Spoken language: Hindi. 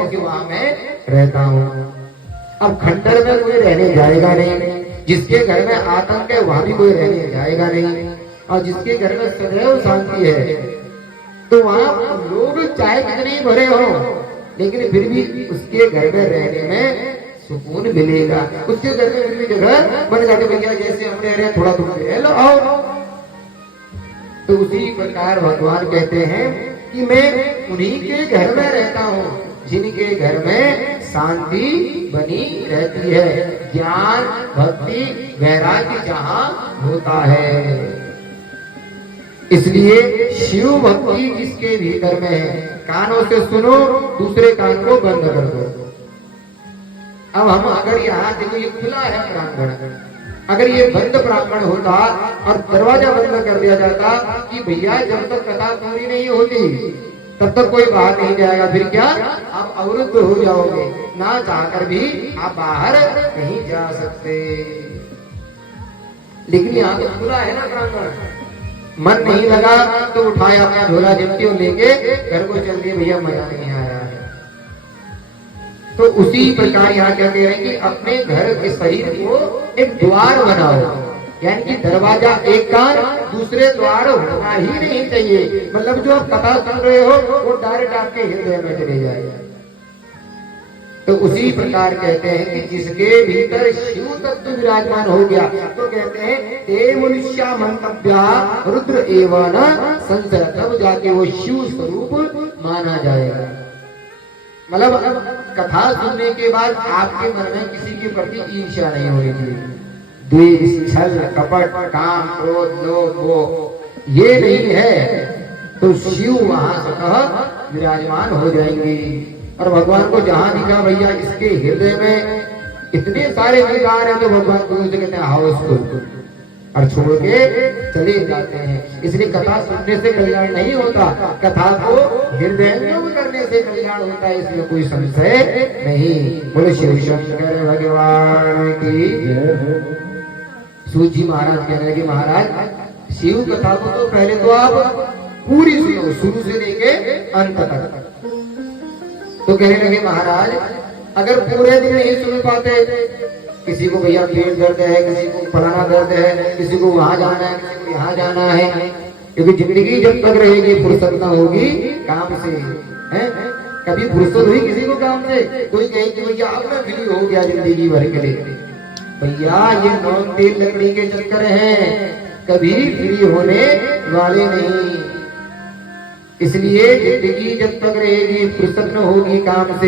कि वहां मैं रहता हूँ। अब खंडर में कोई रहने जाएगा नहीं, जिसके घर में आतंक है वहां भी कोई रहने जाएगा नहीं, और जिसके घर में सदैव शांति है तो वहां लोग चाहे कितने भरे हो लेकिन फिर भी उसके घर में रहने में सुकून मिलेगा। उसके घर में फिर भी जगह बन जाती, भैया जैसे हम रह रहे थोड़ा तुम रह लो आओ। तो उसी प्रकार भगवान कहते हैं कि मैं उन्हीं के घर में रहता हूँ जिनके घर में शांति बनी रहती है, ज्ञान भक्ति वैराग्य जहाँ होता है। इसलिए शिव भक्ति जिसके भीतर में है, कानों से सुनो, दूसरे कान को बंद कर दो। अब हम अगर यहाँ देखो ये खुला है प्रांगण, अगर ये बंद प्रांगण होता और दरवाजा बंद कर दिया जाता कि भैया जब तक कथा पूरी नहीं होती तब तक कोई बाहर नहीं जाएगा, फिर क्या आप अवरुद्ध हो जाओगे, ना चाहकर भी आप बाहर नहीं जा सकते। लेकिन यहाँ तो खुला है ना प्रांगण, मन नहीं लगा तो उठाया अपना झोला जमती और लेके घर को चल दिए, भैया मजा नहीं आया है। तो उसी प्रकार यहाँ क्या कह रहे हैं कि अपने घर के शरीर को एक द्वार बनाओ, यानी कि दरवाजा एक कान, दूसरे द्वार होना ही नहीं चाहिए। मतलब जो आप कथा सुन रहे हो वो डायरेक्ट आपके हृदय में चले जाएगा। तो उसी प्रकार कहते हैं कि जिसके भीतर शिव तत्व विराजमान हो गया तो कहते हैं ते मनुष्या मंतव्या रुद्र एवं संसर, तब जाके वो शिव स्वरूप माना जाएगा। मतलब कथा सुनने के बाद आपके मन में किसी के प्रति ईर्ष्या नहीं होनी चाहिए, द्वेष छल कपट काम क्रोध लोभ मोह ये नहीं है, तो शिव वहां स्वतः विराजमान हो जाएंगे। और भगवान को जहां दिखा भैया इसके हृदय में इतने सारे विकार हैं तो भगवान को कहते हैं हाउसफुल और छोड़ के चले जाते हैं। इसलिए कथा सुनने से कल्याण नहीं होता, कथा को हृदयंगम करने से कल्याण होता है, इसमें कोई संशय नहीं। बोले शिव शंकर भगवान की। सूत जी महाराज कह रहे हैं कि महाराज शिव कथा को तो पहले तो आप पूरी सुनो, शुरू से लेके अंत तक। तो कहने लगे महाराज अगर पूरे दिन नहीं सुन पाते, किसी को भैया पेट दर्द है, किसी को फलाना दर्द है, किसी को वहां जाना है, किसी को यहाँ जाना है, क्योंकि जिंदगी जब तक रहेगी फुर्सत न होगी काम से, है कभी फुर्सत हुई किसी को काम से, कोई कहे कि भैया अब मैं फ्री हो गया जिंदगी भर के लिए। भैया ये नौन तेल लकड़ी के चक्कर हैं, कभी फ्री होने वाले नहीं। इसलिए जिंदगी जब तक रहेगी फुर्सत न होगी काम से,